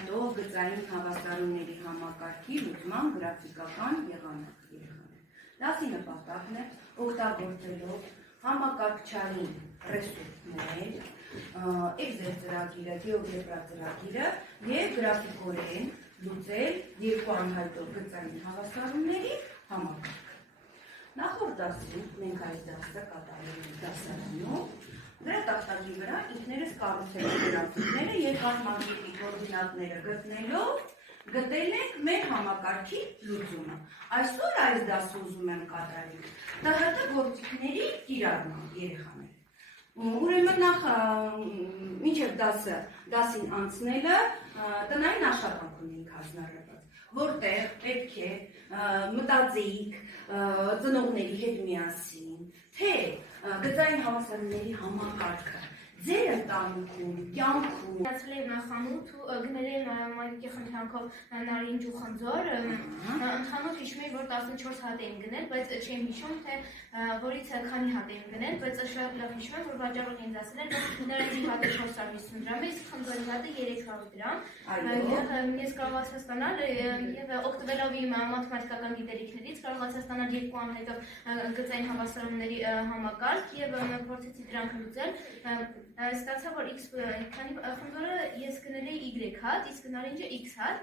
հայտով գծային հավասարումների համակարգի լուծման գրաֆիկական եղանակ երեխաներ։ Դասի նպատակն է օգտագործելով համակարգչային ռեսուրսներ, Excel ծրագիրը, GeoGebra ծրագիրը եւ գրաֆիկորեն լուծել երկու անհայտով գծային հավասարումների համակարգ։ Նախորդ դասում մենք այս դասը կատարել ենք դասարանում, դրա տախտակի վրա ինքներս կառուցել ենք գրաֆիկները եւ հաշմանդի կոորդինատները գտնելով գտել ենք մեր համակարգի լուծումը։ Այսօր այս դասը ուզում եմ կատարել ՏՀՏ գործիքների կիրառման երեխաներ։ Ուրեմն նախ մինչև դասին անցնելը տնային աշխատանք ունենք հանձնարարված, որտեղ պետք է մտածեիք ծնողների հետ միասին, թե գծային հավասարումների համակարգը ձեր ընտանիքում, կյանքումԱցել եմ նախանութ ու գնել եմ մայրիկի խնդրանքով նարինջ ու խնձոր, ընդհանուր հիշում եմ, որ 14 հատ եմ գնել, բայց չեմ հիշում, թե որից քանի հատ եմ գնել, բայց շատ լավ հիշում եմ, որ վաճառող ինձ ասել են, որ նարինջի հատը 450 դրամ է, իսկ խնձորի հատը 300 դրամ, ես կարողացա ստանալ եւ օգտվելով իմ մաթեմատիկական գիտելիքներից կարողացա ստանալ երկու անհայտով գծային հավասարումների համակարգ եւ փորձեցի դրանք լուծել Ստացա, որ քանի խնձորը ես գնել էի Y հատ, իսկ նարինջը X հատ,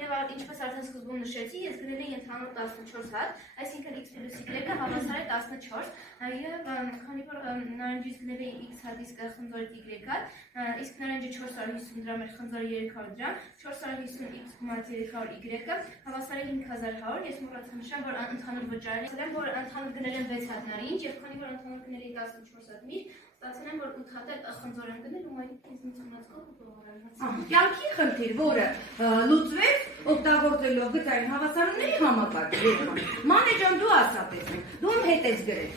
եւ ինչպես արդեն սկզբում նշեցի, ես գնել էի ընդհանուր 14 հատ, այսինքն X + Y-ը հավասար է 14, եւ քանի որ նարինջից գնել էի X հատ, իսկ խնձորից Y հատ, իսկ նարինջը 450 դրամ էր, խնձորը 300 դրամ, 450X + 300Y-ը հավասար է 5100, ես մոռացա նշեմ, որ ընդհանուր վճարել եմ, որ ընդհանուր գնել եմ 6 հատ նարինջ, եւ քանի որ ընդհանուր գնել էի 14 հատ միր, ստացել եմ, որ 8 հատ խնձոր եմ գնել ու մայրիկը ինձ ունեցքով ու բողարանաց։ Կյանքի խնդիր, որը լուծվեց օգտագործելով գծային հավասարումների համակարգ երեխան։ Մանե ջան, դու ասա տեսնենք, դու հետ ես գրել։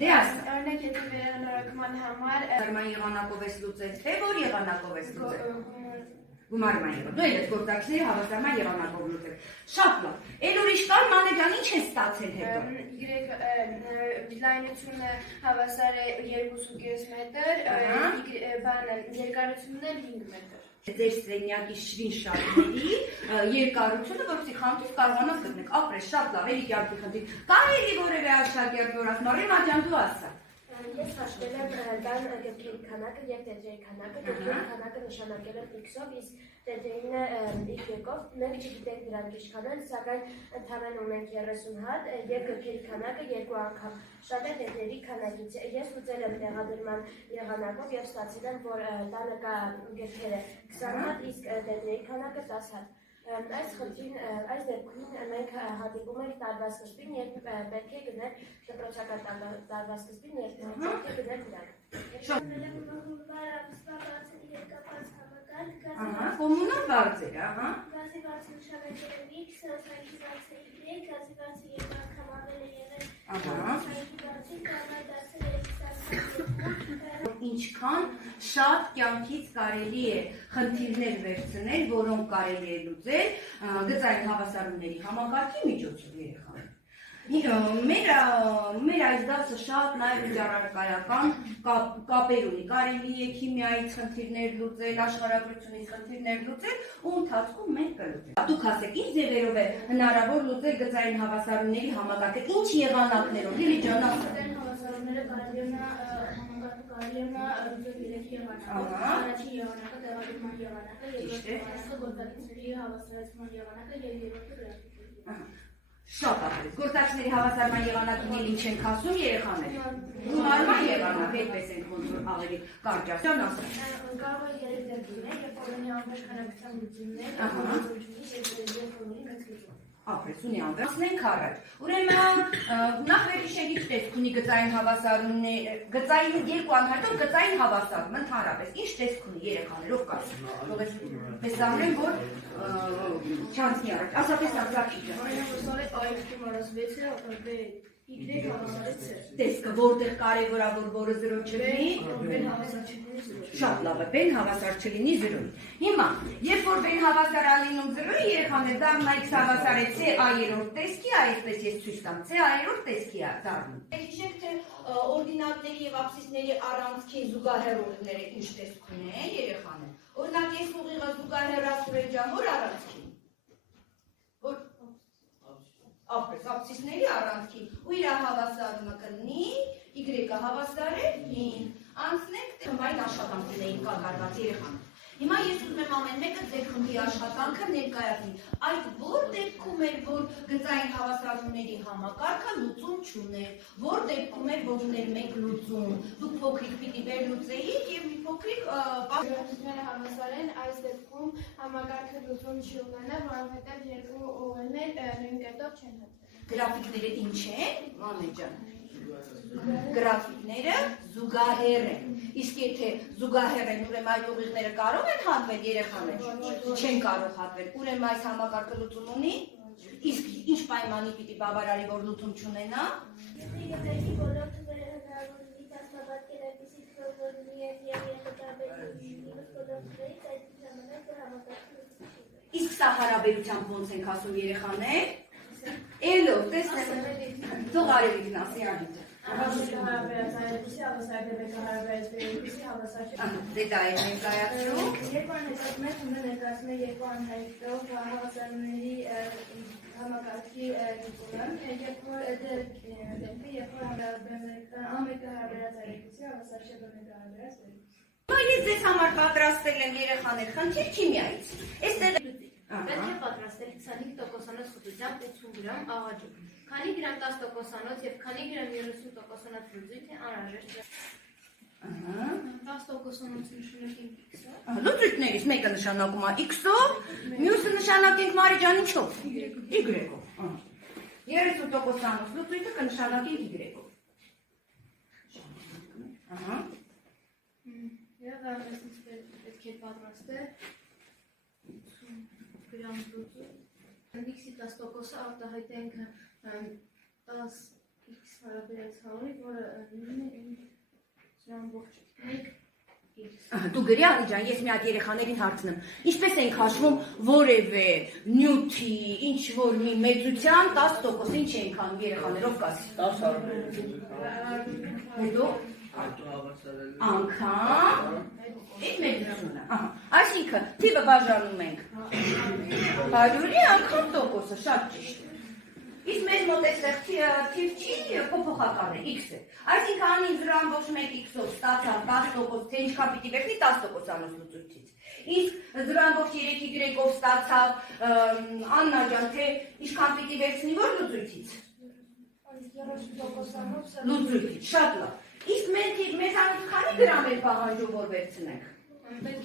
Դե ասա։ Օրինակ եթե վերանորոգման համար Գումարման եղանակով ես լուծել, թե որ եղանակով ես լուծել։ Գումարման եղանակ։ Դու ես գործակցների հավասարման եղանակով լուծել։ Շատ լավ։ Էլ ուրիշ կար, Մանե ջան, ինչ ես ստացել հետո։ լայնությունը հավասար է 2.5 մետր, երկարությունն է 5 մետր։ Ձեր սենյակի շրինշակների երկարությունը, որպեսզի խանութից կարողանաք գտնեք, ապրես, շատ լավ, էլի կյանքի խնդիր։ Կարելի որևէ աշակերտ, որ ասում, Ռիմա ջան, դու ասա։ Ես հաշվել եմ դան գրքերի քանակը եւ տետրերի քանակը, գրքերի քանակը նշանակել եմ X-ով, իսկ տետրերինը Y-ով, մենք չգիտենք նրանք ինչքան են, սակայն ընդհանրեն ունենք 30 հատ եւ գրքերի քանակը 2 անգամ շատ է տետրերի քանակից։ Ես լուծել եմ տեղադրման եղանակով եւ ստացել եմ, որ տանը կա գրքերը 20 հատ, իսկ տետրերի քանակը 10 հատ։ Այս դեպքում մենք հատիկում ենք տարվա սկզբին, երբ պետք է գնել դպրոցական տարվա սկզբին, երբ պետք է գնել դրանք։ Կոմունալ բարձր, Գազի բարձր նշանակել եմ X, սայքի բարձր Y, գազի բարձր երկու անգամ ավել է եղել, սայքի բարձր կարող է դասել է ինչքան շատ կյանքից կարելի է խնդիրներ վերցնել, որոնք կարելի է լուծել գծային հավասարումների համակարգի միջոցով երեխաներ։ Մեր այս դասը շատ նաև ճառարկայական կապեր ունի, կարելի է քիմիայից խնդիրներ լուծել, աշխարհագրությունից խնդիրներ լուծել ու ընթացքում մենք կլուծենք։ Դուք ասեք, ինչ ձևերով է հնարավոր լուծել գծային հավասարումների համակարգը, ինչ եղանակներով, Լիլի ջան, ասա։ Հավասարումները կարելի է առաջին եղանակը տեղադրման եղանակը, երկրորդը գործակիցների հավասարացման եղանակը եւ երրորդը գրաֆիկը։ Շատ ապրես, գործակիցների հավասարման եղանակին ինչ ենք ասում երեխաներ։ Գումարման եղանակ, այդպես ենք ոնց ավելի կարճ ասեմ, ասեմ։ Կարող է երեք դեպքեր, երբ ունի անվերջ քանակության լուծումներ, ապրես ունի անվերջ։ Ասենք առաջ։ Ուրեմն նախ վերհիշեք ինչ տեսք ունի գծային հավասարումներ, գծային երկու անհայտով գծային հավասարում ընդհանրապես ինչ տեսք ունի երեխաներով կասում։ Թողես տեսանեմ, որ չանցնի առաջ։ Ասա տեսակ զաքիջը։ Տեսքը որտեղ կարևորա որ որը 0 չլինի, շատ լավ է, բեն հավասար չլինի 0-ի։ Հիմա, երբ որ բեն հավասար է լինում 0-ի, երեխաներ դառնա x հավասար է c-ա-երրորդ տեսքի, այսպես ես ցույց տամ, c-ա-երրորդ տեսքի է դառնում։ Հիշեք, թե օրդինատների եւ աբսիսների առանցքի զուգահեռ ուղիները ինչ տեսք ունեն երեխաներ։ Օրինակ, ես ուղիղը զուգահեռացրել ջամոր առանցքին։ Որ ապրես, ապսիսների առանցքին։ Ու իրա հավասարումը կլինի, Y-ը հավասար է 5։ Անցնենք խմբային աշխատանքն էին կատարված երեխան։ Հիմա ես ուզում եմ ամեն մեկը ձեր խմբի աշխատանքը ներկայացնի։ Այդ որ դեպքում էր, որ գծային հավասարումների համակարգը լուծում չուներ, որ դեպքում էր, որ ուներ մեկ լուծում, դուք փոքրիկ պիտի վերլուծեիք եւ մի փոքրիկ Գրաֆիկները հավասար են, այս դեպքում համակարգը լուծում չի ունենա, որովհետև երկու ուղիներ նույն կետով չեն հատվել։ գրաֆիկները ինչ են, Մանե ջան։ Գրաֆիկները զուգահեռ են։ Իսկ եթե զուգահեռ են, ուրեմն այդ ուղիղները կարող են հատվել երեխաներ։ Չեն կարող հատվել։ Ուրեմն այս համակարգը լուծում ունի։ Իսկ ինչ պայմանի պիտի բավարարի, որ լուծում չունենա։ Իսկ սա հարաբերությամբ ոնց ենք ասում երեխաներ։ Էլո, տեսնեմ։ Թող արևիկն ասի արիտ։ Դե դա է ներկայացրու։ Երկու անհետացում ենք, ունեն ներկայացում է երկու անհետով հավասարների համակարգի լուծումը, երբ որ դեպի, երբ որ ամեկը հարաբերած այրեկուսի, հավասար չէ բնեկը հարաբերած այրեկուսի։ Ես ձեզ համար պատրաստել եմ երեխաներ, խնդիր քիմիայից։ Պետք է պատրաստել 25% խտությամբ 80 գրամ աղաջուկ։ Քանի գրամ 10% եւ քանի գրամ 30% լուծույթ է անհրաժեշտ։ 10% նշանակենք X-ը։ Լուծույթներից մեկը նշանակում է X-ով, մյուսը նշանակենք Մարի ջան ինչով։ Y-ով։ 30% լուծույթը կնշանակենք Y-ով։ Եվ այսպես պետք է պատրաստել գրամ լուծույթ։ X-ի 10%-ը արտահայտենք 10x հարաբերած 100-ի, որը լինի ամբողջ 1x։ Դու գրի Ալի ջան, ես մի հատ երեխաներին հարցնեմ, ինչպես ենք հաշվում որևէ նյութի, ինչ որ մի մեծության 10%, ինչ ենք անում երեխաներով կասի։ 10 Հետո անգամ այդ մեծությունը։ Այսինքն թիվը բաժանում ենք 100-ի անգամ տոկոսը, շատ ճիշտ է։ Իսկ մեր մոտ այստեղ թիվ չի, փոփոխական է, x է։ Այսինքն անին 0.1x-ով ստացավ 10%, թե ինչքան պիտի վերցնի 10% անոց լուծույթից։ Իսկ 0.3y-ով ստացավ Աննա ջան, թե ինչքան պիտի վերցնի որ լուծույթից։ 30% Լուծույթից, շատ լավ։ Իսկ մեզանից քանի գրամ էր պահանջում որ վերցնենք։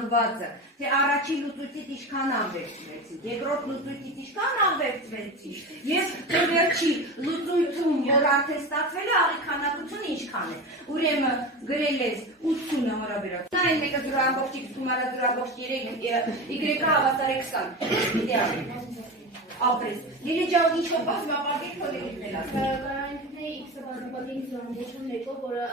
Բացը, թե առաջին լուծույթից ինչքան անվերցվեցի, երկրորդ լուծույթից ինչքան անվերցվեցի, եւ վերջի լուծույթում, որ արդեն ստացվել է, աղիքանակությունը ինչքան է։ Ուրեմն գրել ես 80-ը հարաբերած։ Նա այն մեկը 0.x գումարը 0.3 y-ը հավասար է 20։ Պիտի արի։ Ապրես։ Լիլի ջան, ինչով բազմապատիկ քոլերիկն էլ ասա։ Կարանքների x-ը բազմապատիկ զորամբողջում մեկով, որը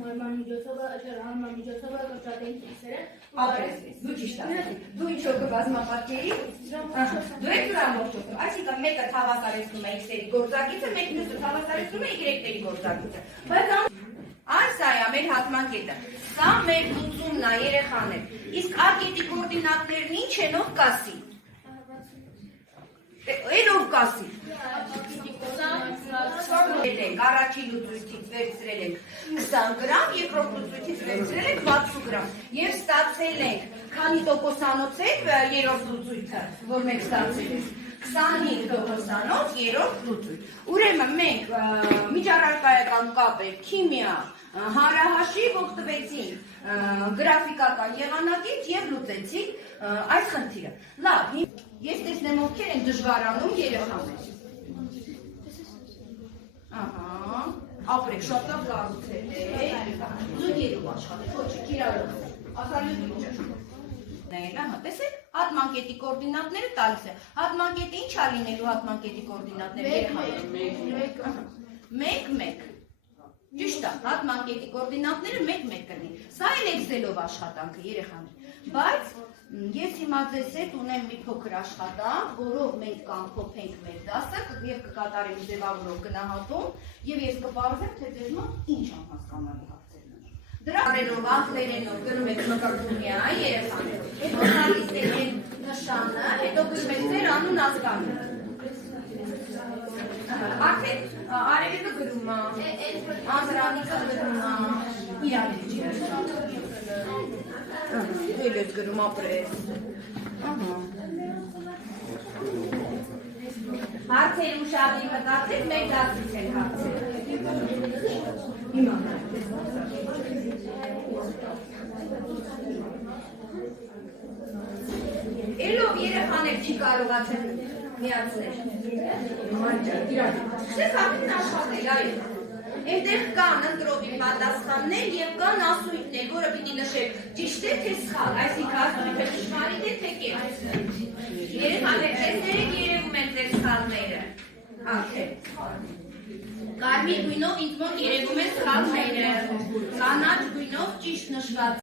մարման միջոցով կրճատենք x-երը։ Ապրես, դու ճիշտ ասես։ Դու ինչով կբազմապատկերի։ Դու եք զորամբողջով։ Այսինքն մեկը հավասարեցնում է x-երի գործակիցը, մեկը մյուսը հավասարեցնում է y-երի գործակիցը։ Բայց այս այա մեր հատման կետը։ Սա մեր լուծումն է երեխաներ։ Իսկ ակետի կոորդինատներն ինչ են ով կասի։ Էլով կասի։ Առաջին լուծույթից վերցրել ենք 20 գրամ, երկրորդ լուծույթից վերցրել ենք 60 գրամ եւ ստացել ենք քանի տոկոսանոց է երրորդ լուծույթը, որ մենք ստացել ենք 25%-անոց երրորդ լուծույթ։ Ուրեմն մենք միջառարկայական կապեր, քիմիա, հանրահաշիվ օգտվեցինք գրաֆիկական եղանակից եւ լուծեցինք այս խնդիրը։ Լավ, ես տեսնեմ ովքեր են դժվարանում երեխաներ։ Ահա, ապրեք, շատ լավ կառուցել եք։ Զուգերով աշխատեք, ոչ իրարով։ Ասալյութ չէ։ Հա, տեսեք, հատմանկետի կոորդինատները տալիս է։ Հատմանկետը ինչ է լինելու հատմանկետի կոորդինատները երեխաներ։ 1-1։ Ճիշտ է, հատմանկետի կոորդինատները 1-1 կլինի։ Սա էլ Excel-ով աշխատանքը երեխաներ։ Բայց ես հիմա ձեզ հետ ունեմ մի փոքր աշխատանք, որով մենք կամփոփենք մեր դասը եւ կկատարենք ձևավորող գնահատում եւ ես կպարզեմ, թե ձեզ մոտ ինչ անհասկանալի հարցեր կան։ Դրա բարերով, անգլերենով գնում եք մկրտումյա երեխաներ։ Հետո գալիս եք հասկանում։ Արդեն արևելը գրում է, Անդրանիկը գրում է, իրավիք չի դու ես գրում ապրես։ Հարցեր ուշադի մտածեք, մեկ դասից են հարցեր։ Էլով երեխաներ չի կարողացել միացնել։ Սեզ արդեն աշխատել, այո։ Այնտեղ կան ընտրովի պատասխաններ և կան ասույթներ, որը պիտի նշեք ճիշտ է, թե սխալ, այսինքն ասույթը ճշմարիտ է, թե կեղծ։ Երեխաներ, տեսներեք երևում են ձեր սխալները։ Կարմիր գույնով ինձ մոտ երևում են սխալները, կանաչ գույնով ճիշտ նշված